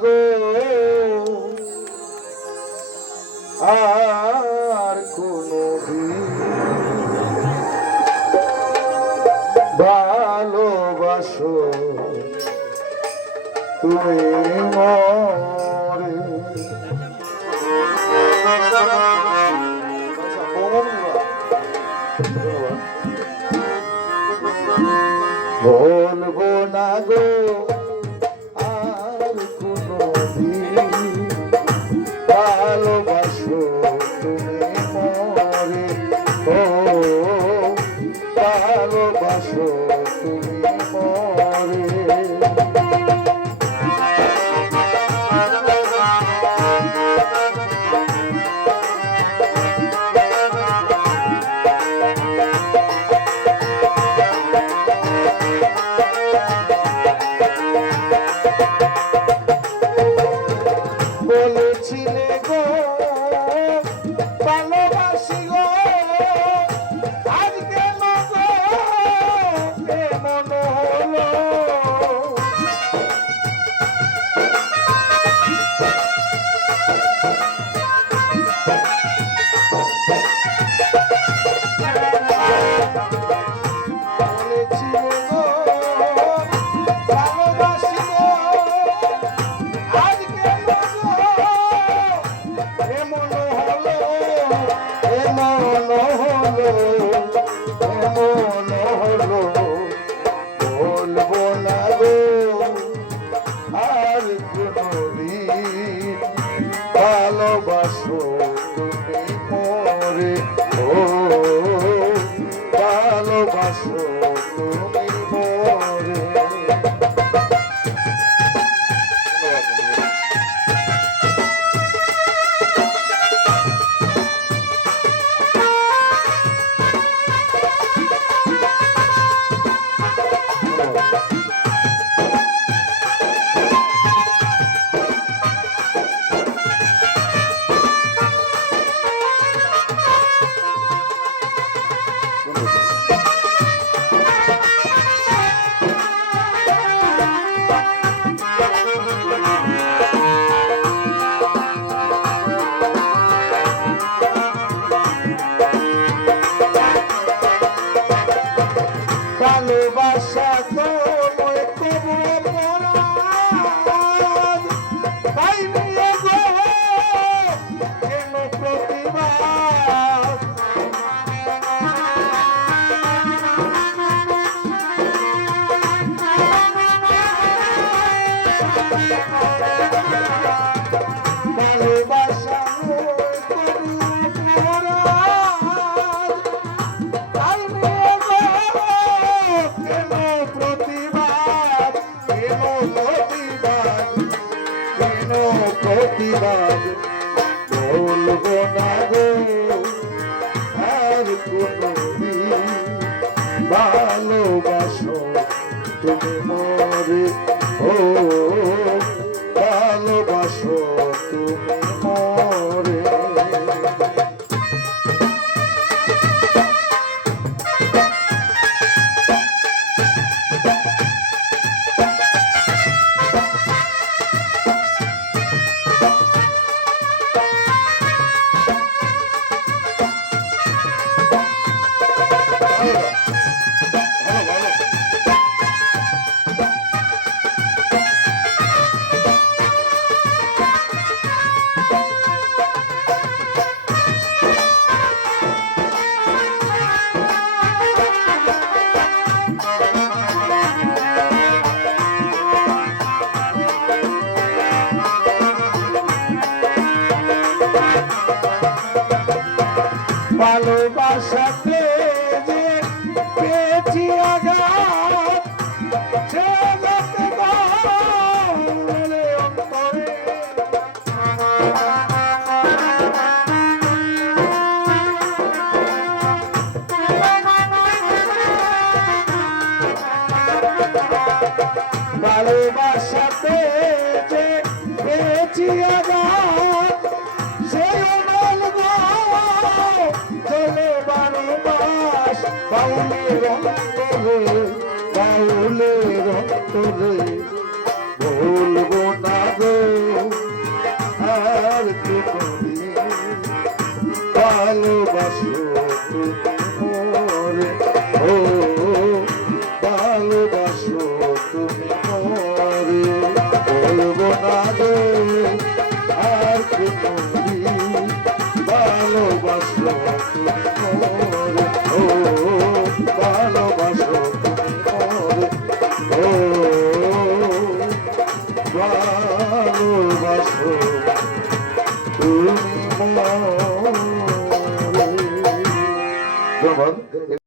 গো আর কোনো ভালোবাসো তুমি মরে বলবো না গো আর কোনো ভালোবাসো তুমি মরে ও ভালোবাসো তুমি মরে বলেছিলে গো ভালোবাসি গো আজকে গো এমন হলো বলেছিলে গো ভালোবাসি গো আজকে এমন হলো বলবো না গো আর কোনদিন ভালোবাসো তুমি মরে ও ভালোবাসো তুমি মরে ভালোবাসা তো তাই নিয়ে গো কেন প্রতিবাদ ভালোবাসা প্রতিবাদ বলবো না গো আর কোনদিন ভালোবাসো তুমি মরে ও ভালোবাসো তুমি মরে ভালোবাসাতে যে পেয়েছি আঘাত সে আঘাতে গলে অন্তরে ভালোবাসাতে যে পেয়েছি আঘাত সে চলে বারো মাস বাউলের অন্তরে বলবো না গো ধন্যবাদ।